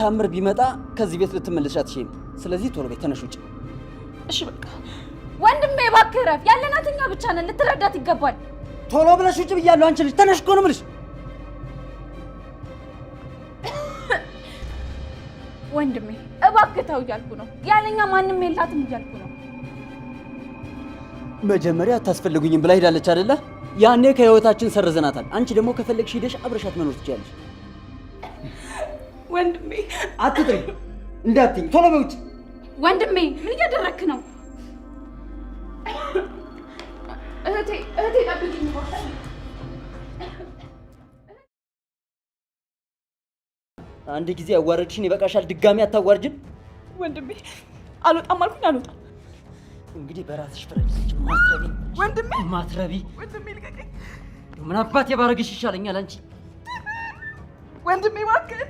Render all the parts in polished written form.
ታምር ቢመጣ ከዚህ ቤት ልትመለሽ አትችይም። ስለዚህ ቶሎ ቤት ተነሽ ውጪ። እሺ በቃ ወንድሜ እባክህ ረፍ። ያለናትኛ ብቻ ነን፣ ልትረዳት ይገባል። ቶሎ ብለሽ ውጪ ብያለሁ። አንቺ ልጅ ተነሽ እኮ ነው የምልሽ። ወንድሜ እባክህ ተው እያልኩ ነው። ያለኛ ማንም የላትም እያልኩ ነው። መጀመሪያ አታስፈልጉኝም ብላ ሄዳለች አይደለ? ያኔ ከህይወታችን ሰርዘናታል። አንቺ ደግሞ ከፈለግሽ ሄደሽ አብረሻት መኖር ትችያለሽ። ወንድሜ አትጥሪ፣ እንዳትኝ፣ ቶሎ በውጭ። ወንድሜ ምን እያደረክ ነው? እህቴ ጠብቂኝ። አንድ ጊዜ ያዋረድሽን ይበቃሻል። ድጋሚ አታዋርጅን። ወንድሜ አልወጣም አልኩኝ፣ አልወጣም። እንግዲህ በራስሽ ፍረጂ። ማትረቢ ወንድሜ፣ ማትረቢ ወንድሜ ልቀቀኝ። ምን አባት የባረግሽ ይሻለኛል አንቺ። ወንድሜ እባክህ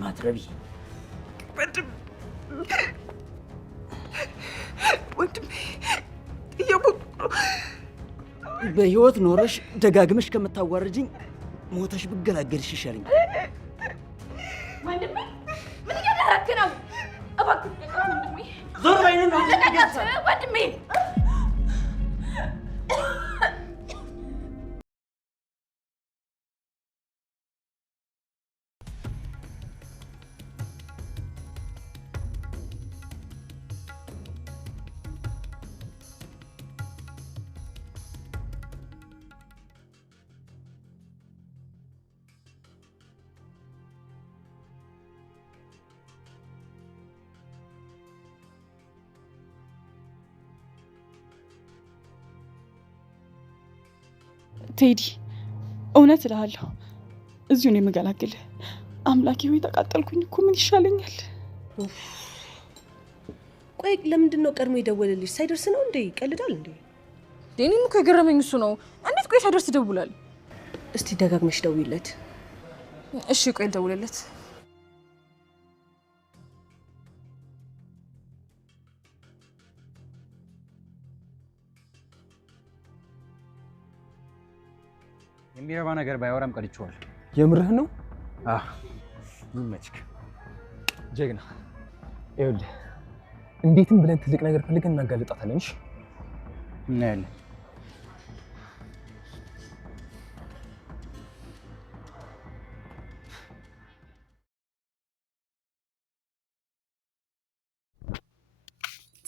ማትረቢ በህይወት ኖረሽ ደጋግመሽ ከምታዋርጅኝ ሞተሽ ብገላገልሽ ይሻለኛል። ወንድሜ ምን እያደረክ ነው? እባክህ ወንድሜ ዞር በይና ነው ወንድሜ። ቴዲ እውነት እልሃለሁ እዚሁ ነው የምገላግልህ። አምላኬ ሆይ ተቃጠልኩኝ እኮ ምን ይሻለኛል? ቆይ ለምንድን ነው ቀድሞ የደወለልሽ? ሳይደርስ ነው እንዴ? ይቀልዳል እንዴ? እኔም እኮ የገረመኝ እሱ ነው። እንዴት ቆይ ሳይደርስ ይደውላል? እስቲ ደጋግመሽ ደውይለት። እሺ ቆይ ደውልለት። የሚረባ ነገር ባይወራም ቀልቼዋል። የምርህ ነው? ይመችክ ጀግና። ይኸውልህ እንዴትም ብለን ትልቅ ነገር ፈልገን እናጋልጣታለን። እሺ እናያለን።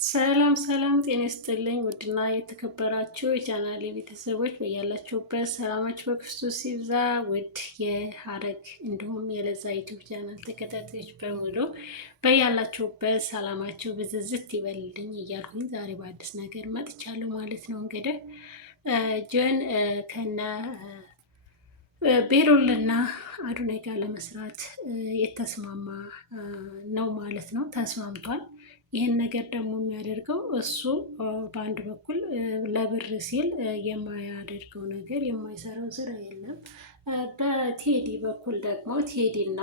ሰላም ሰላም፣ ጤና ይስጥልኝ ውድና የተከበራችሁ የቻናሌ ቤተሰቦች በያላችሁበት ሰላማችሁ በክርስቶስ ይብዛ። ውድ የሀረግ እንዲሁም የለዛ ዩቲዩብ ቻናል ተከታታዮች በሙሉ በያላችሁበት ሰላማችሁ ብዝዝት ይበልልኝ እያልኩኝ ዛሬ በአዲስ ነገር መጥቻለሁ ማለት ነው። እንግዲህ ጆን ከነ ቤሩልና አዶናይ ጋር ለመስራት የተስማማ ነው ማለት ነው። ተስማምቷል። ይህን ነገር ደግሞ የሚያደርገው እሱ በአንድ በኩል ለብር ሲል የማያደርገው ነገር የማይሰራው ስራ የለም። በቴዲ በኩል ደግሞ ቴዲና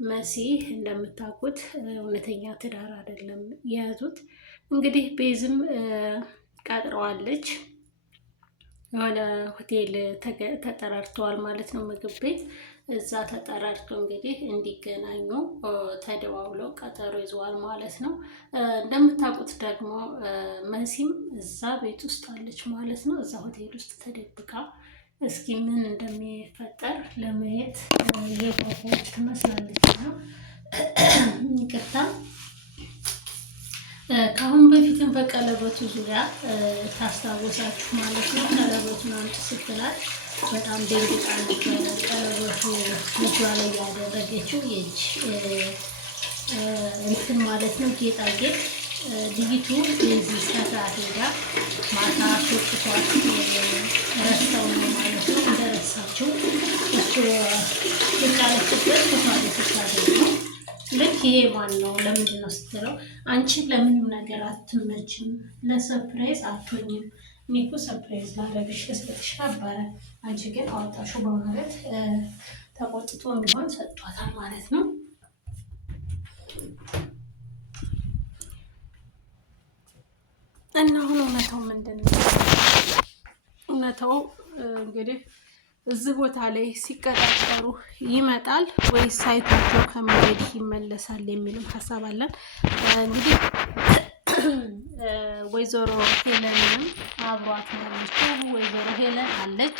መሲ እንደምታውቁት እውነተኛ ትዳር አይደለም የያዙት። እንግዲህ ቤዝም ቀጥረዋለች፣ የሆነ ሆቴል ተጠራርተዋል ማለት ነው፣ ምግብ ቤት። እዛ ተጠራርቶ እንግዲህ እንዲገናኙ ተደዋውለው ቀጠሮ ይዘዋል ማለት ነው። እንደምታውቁት ደግሞ መሲም እዛ ቤት ውስጥ አለች ማለት ነው፣ እዛ ሆቴል ውስጥ ተደብቃ። እስኪ ምን እንደሚፈጠር ለማየት የጓጓች ትመስላለች ነው። ይቅርታ። ከአሁን በፊትም በቀለበቱ ዙሪያ ታስታወሳችሁ ማለት ነው። ቀለበቱን አምጪ ስትላት በጣም ደንግጣ ነበረ። ቀለበቱ ልጇ ላይ ያደረገችው የእጅ እንትን ማለት ነው፣ ጌጣጌጥ። ልይቱ የዚህ ሰዓት ሄዳ ማታ ሶቅቷት ረስተው ነው ማለት ነው። እንደረሳችው እሱ የቃለችበት ቦታ ላይ ስታገኝ ነው። ልክ ይሄ ማን ነው ለምንድን ነው ስትለው አንቺ ለምንም ነገር አትመችም፣ ለሰርፕራይዝ አትሆኝም። እኔ እኮ ሰርፕራይዝ ላደርግሽ ልሰጥሽ ነበረ፣ አንቺ ግን አወጣሽው በማለት ተቆጥቶ ቢሆን ሰጥቷታል ማለት ነው። እና አሁን እውነታው ምንድን ነው? እውነታው እንግዲህ እዚህ ቦታ ላይ ሲቀጣጠሩ ይመጣል ወይስ ሳይቷቸው ከመሄድ ይመለሳል የሚልም ሀሳብ አለን። እንግዲህ ወይዘሮ ሄለንም አብሯት ያለችው ወይዘሮ ሄለን አለች፣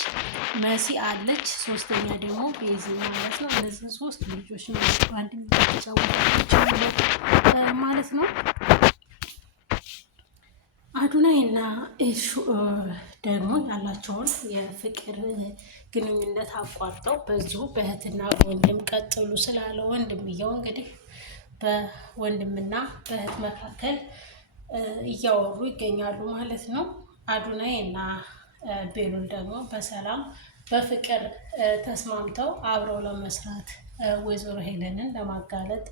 መሲ አለች፣ ሶስተኛ ደግሞ ቤዚ ማለት ነው። እነዚህ ሶስት ልጆች ነው አንድ የሚጫወታቸው ማለት ነው። አዱናይ እና እሹ ደግሞ ያላቸውን የፍቅር ግንኙነት አቋርጠው በዚሁ በእህትና በወንድም ቀጥሉ ስላለ ወንድምየው እንግዲህ በወንድምና በእህት መካከል እያወሩ ይገኛሉ ማለት ነው። አዱናይ እና ቤሉል ደግሞ በሰላም በፍቅር ተስማምተው አብረው ለመስራት ወይዘሮ ሄለንን ለማጋለጥ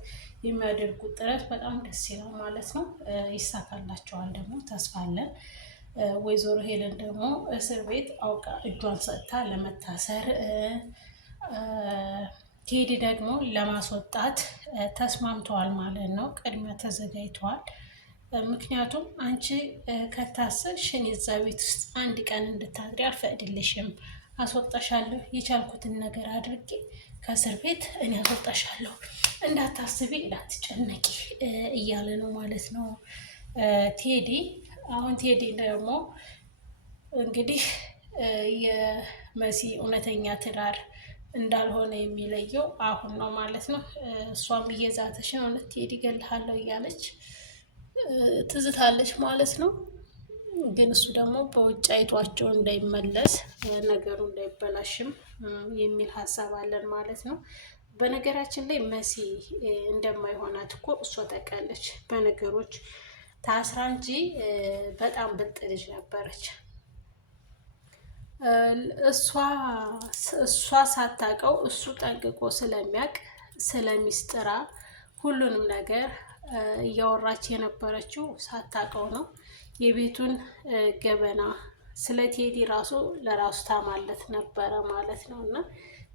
የሚያደርጉት ጥረት በጣም ደስ ይላል ማለት ነው። ይሳካላቸዋል ደግሞ ተስፋ አለን። ወይዘሮ ሄለን ደግሞ እስር ቤት አውቃ እጇን ሰጥታ ለመታሰር ቴዲ ደግሞ ለማስወጣት ተስማምተዋል ማለት ነው። ቅድሚያ ተዘጋጅተዋል። ምክንያቱም አንቺ ከታሰርሽ እኔ እዛ ቤት ውስጥ አንድ ቀን እንድታድሪ አልፈቅድልሽም፣ አስወጣሻለሁ፣ የቻልኩትን ነገር አድርጌ ከእስር ቤት እኔ አስወጣሻለሁ፣ እንዳታስቢ፣ እንዳትጨነቂ እያለ ነው ማለት ነው ቴዲ። አሁን ቴዲ ደግሞ እንግዲህ የመሲ እውነተኛ ትዳር እንዳልሆነ የሚለየው አሁን ነው ማለት ነው። እሷም እየዛተች ነው፣ ቴዲ እገልሃለሁ እያለች ትዝታለች ማለት ነው። ግን እሱ ደግሞ በውጭ አይቷቸው እንዳይመለስ ነገሩ እንዳይበላሽም የሚል ሀሳብ አለን ማለት ነው። በነገራችን ላይ መሲ እንደማይሆናት እኮ እሷ ታውቃለች። በነገሮች ታስራ እንጂ በጣም ብልጥ ልጅ ነበረች። እሷ ሳታውቀው እሱ ጠንቅቆ ስለሚያውቅ ስለሚስጥራ ሁሉንም ነገር እያወራች የነበረችው ሳታውቀው ነው። የቤቱን ገበና ስለ ቴዲ ራሱ ለራሱ ታማለት ነበረ ማለት ነው። እና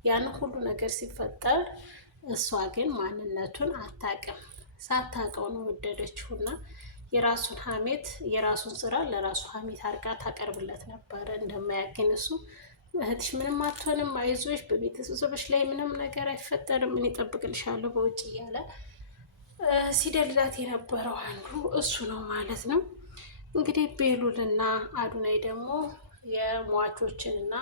ያን ሁሉ ነገር ሲፈጠር እሷ ግን ማንነቱን አታውቅም። ሳታውቀው ነው ወደደችው እና የራሱን ሀሜት የራሱን ስራ ለራሱ ሀሜት አድርጋ ታቀርብለት ነበረ። እንደማያገኝ እሱ እህትሽ ምንም አትሆንም፣ አይዞሽ፣ በቤተሰቦች ላይ ምንም ነገር አይፈጠርም፣ እኔ እጠብቅልሻለሁ በውጭ እያለ ሲደልላት የነበረው አንዱ እሱ ነው ማለት ነው። እንግዲህ ቤሉልና አዱናይ ደግሞ የሟቾችንና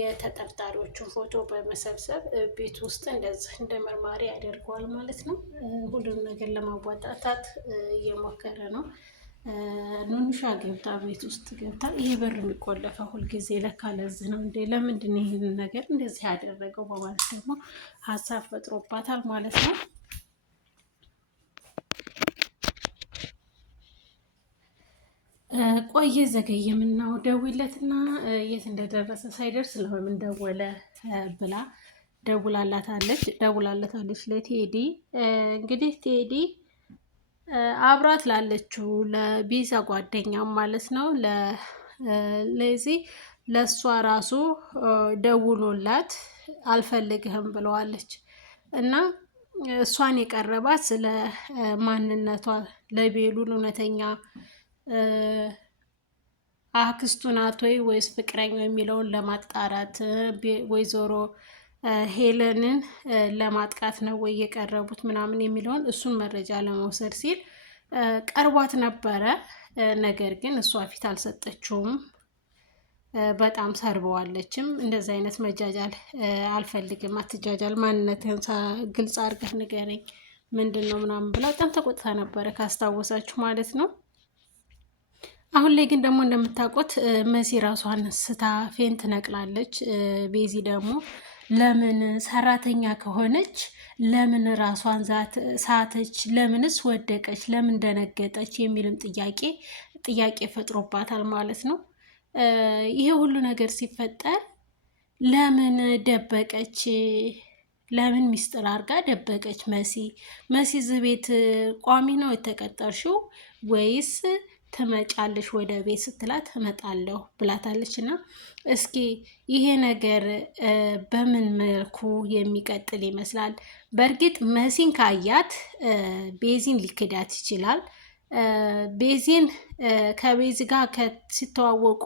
የተጠርጣሪዎችን ፎቶ በመሰብሰብ ቤት ውስጥ እንደዚህ እንደ መርማሪ ያደርገዋል ማለት ነው። ሁሉንም ነገር ለማዋጣታት እየሞከረ ነው። ኑኑሻ ገብታ ቤት ውስጥ ገብታ ይህ በር የሚቆለፈ ሁልጊዜ ለካ ለዚህ ነው እንዴ? ለምንድን ነው ይህንን ነገር እንደዚህ ያደረገው? በማለት ደግሞ ሀሳብ ፈጥሮባታል ማለት ነው። ቆየ ዘገየ ምናው ደውለትና የት እንደደረሰ ሳይደርስ ለምን ደወለ ብላ ደውላለታለች ለቴዲ። እንግዲህ ቴዲ አብራት ላለችው ለቢዛ ጓደኛም ማለት ነው ለዚህ ለእሷ ራሱ ደውሎላት አልፈልግህም ብለዋለች። እና እሷን የቀረባት ስለ ማንነቷ ለቤሉል እውነተኛ አክስቱ ናት ወይ ወይስ ፍቅረኛው የሚለውን ለማጣራት ወይዘሮ ሄለንን ለማጥቃት ነው ወይ የቀረቡት ምናምን የሚለውን እሱን መረጃ ለመውሰድ ሲል ቀርቧት ነበረ። ነገር ግን እሷ ፊት አልሰጠችውም። በጣም ሰርበዋለችም። እንደዚህ አይነት መጃጃል አልፈልግም፣ አትጃጃል፣ ማንነትህን ግልጽ አድርገህ ንገረኝ፣ ምንድን ነው ምናምን ብላ በጣም ተቆጥታ ነበረ ካስታወሳችሁ ማለት ነው። አሁን ላይ ግን ደግሞ እንደምታውቁት መሲ ራሷን ስታ ፌንት ነቅላለች። ቤዚ ደግሞ ለምን ሰራተኛ ከሆነች ለምን ራሷን ሳተች፣ ለምንስ ወደቀች፣ ለምን ደነገጠች የሚልም ጥያቄ ፈጥሮባታል ማለት ነው። ይሄ ሁሉ ነገር ሲፈጠር ለምን ደበቀች ለምን ሚስጥር አድርጋ ደበቀች? መሲ እዚህ ቤት ቋሚ ነው የተቀጠርሽው ወይስ ትመጫለሽ ወደ ቤት ስትላት እመጣለሁ ብላታለች። እና እስኪ ይሄ ነገር በምን መልኩ የሚቀጥል ይመስላል? በእርግጥ መሲን ካያት ቤዚን ሊክዳት ይችላል። ቤዚን ከቤዚ ጋር ሲተዋወቁ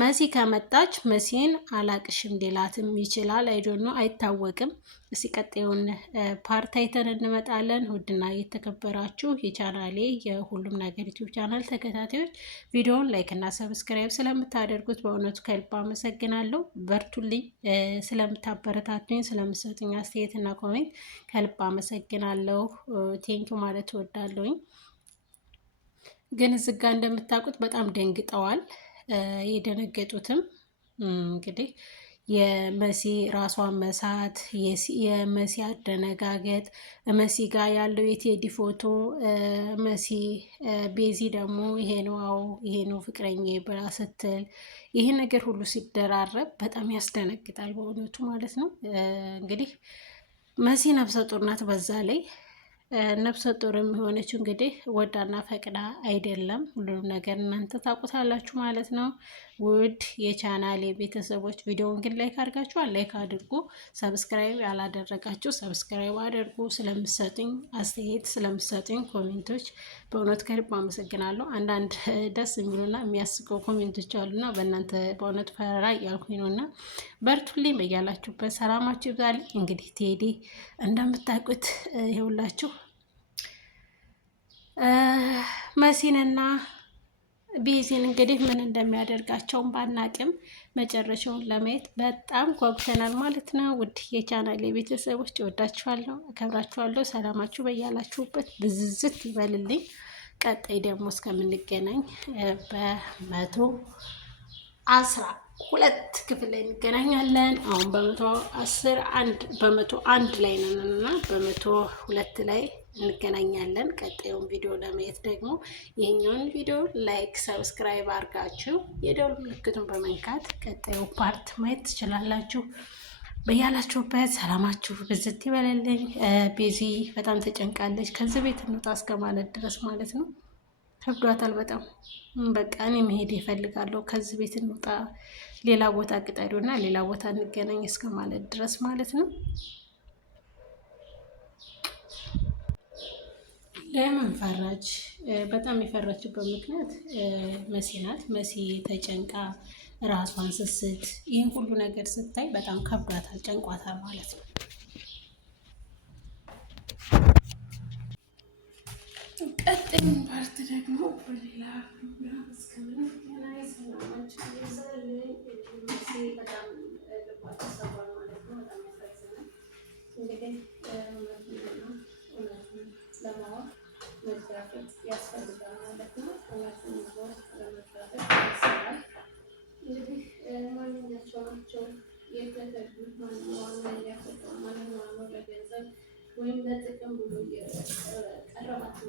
መሲ ከመጣች መሲን አላቅሽም ሌላትም ይችላል። አይዶኖ አይታወቅም። እስኪ ቀጣዩን ፓርት አይተን እንመጣለን። ውድና የተከበራችሁ የቻናሌ የሁሉም ነገር ዩቲዩብ ቻናል ተከታታዮች ቪዲዮውን ላይክ እና ሰብስክራይብ ስለምታደርጉት በእውነቱ ከልብ አመሰግናለሁ። በርቱልኝ። ስለምታበረታቱኝ፣ ስለምሰጡኝ አስተያየት እና ኮሜንት ከልብ አመሰግናለሁ። ቴንኪው ማለት እወዳለሁኝ። ግን እዚህ ጋ እንደምታውቁት በጣም ደንግጠዋል። የደነገጡትም እንግዲህ የመሲ ራሷን መሳት፣ የመሲ አደነጋገጥ፣ መሲ ጋር ያለው የቴዲ ፎቶ፣ መሲ ቤዚ ደግሞ ይሄ ነው አዎ ይሄ ነው ፍቅረኛ ብላ ስትል ይሄ ነገር ሁሉ ሲደራረብ በጣም ያስደነግጣል በእውነቱ ማለት ነው። እንግዲህ መሲ ነፍሰ ጡር ናት። በዛ ላይ ነፍሰ ጡር የሆነችው እንግዲህ ወዳና ፈቅዳ አይደለም። ሁሉንም ነገር እናንተ ታውቁታላችሁ ማለት ነው። ውድ የቻናሌ ቤተሰቦች ቪዲዮውን ግን ላይክ አድርጋችኋል፣ ላይክ አድርጉ። ሰብስክራይብ ያላደረጋችሁ ሰብስክራይብ አድርጉ። ስለምሰጡኝ አስተያየት፣ ስለምሰጡኝ ኮሜንቶች በእውነት ከልብ አመሰግናለሁ። አንዳንድ ደስ የሚሉና የሚያስቀው ኮሜንቶች አሉና በእናንተ በእውነት ፈራ እያልኩኝ ነው። እና በርቱልኝ፣ በያላችሁበት ሰላማችሁ ይብዛልኝ። እንግዲህ ቴዲ እንደምታውቁት ይኸውላችሁ መሲንና ቤዚን እንግዲህ ምን እንደሚያደርጋቸውን ባናቅም መጨረሻውን ለማየት በጣም ጓጉተናል ማለት ነው። ውድ የቻናል ቤተሰቦች እወዳችኋለሁ፣ አከብራችኋለሁ። ሰላማችሁ በያላችሁበት ብዝዝት ይበልልኝ። ቀጣይ ደግሞ እስከምንገናኝ በ112 ክፍል ላይ እንገናኛለን። አሁን በ101 ላይ ነን እና በ102 ላይ እንገናኛለን። ቀጣዩን ቪዲዮ ለማየት ደግሞ ይህኛውን ቪዲዮ ላይክ፣ ሰብስክራይብ አድርጋችሁ የደውል ምልክቱን በመንካት ቀጣዩ ፓርት ማየት ትችላላችሁ። በያላችሁበት ሰላማችሁ ብዝት ይበለልኝ። ቤዚ በጣም ተጨንቃለች። ከዚህ ቤት እንውጣ እስከ ማለት ድረስ ማለት ነው። ከብዷታል በጣም በቃ እኔ መሄድ ይፈልጋለሁ፣ ከዚህ ቤት እንውጣ፣ ሌላ ቦታ ቅጠሪውና ሌላ ቦታ እንገናኝ እስከ ማለት ድረስ ማለት ነው። ለምን ፈራች? በጣም የፈራችበት ምክንያት መሲ ናት። መሲ ተጨንቃ ራሷን ስስት ይህን ሁሉ ነገር ስታይ በጣም ከብዷታል፣ ጨንቋታል ማለት ነው። ቀጣዩን ፓርት ደግሞ በሌላ ፕሮግራም እስከምንገናኝ ሰላማችሁ ይብዛልኝ። መሲ በጣም ልቧ ተሰብሯል ማለት ነው። በጣም ያሳዝናል። እንግዲህ እውነቱን ለማወቅ መጋፈጥ ያስፈልጋል ማለት ነው። እውነቱን ይዞ ለመጋፈጥ ያስፈልጋል። እንግዲህ ማንኛቸው ናቸው የተተዱት? ዋና እያፈጠው ማለት ነው ለገንዘብ ወይም ለጥቅም ብሎ ቀረባቸው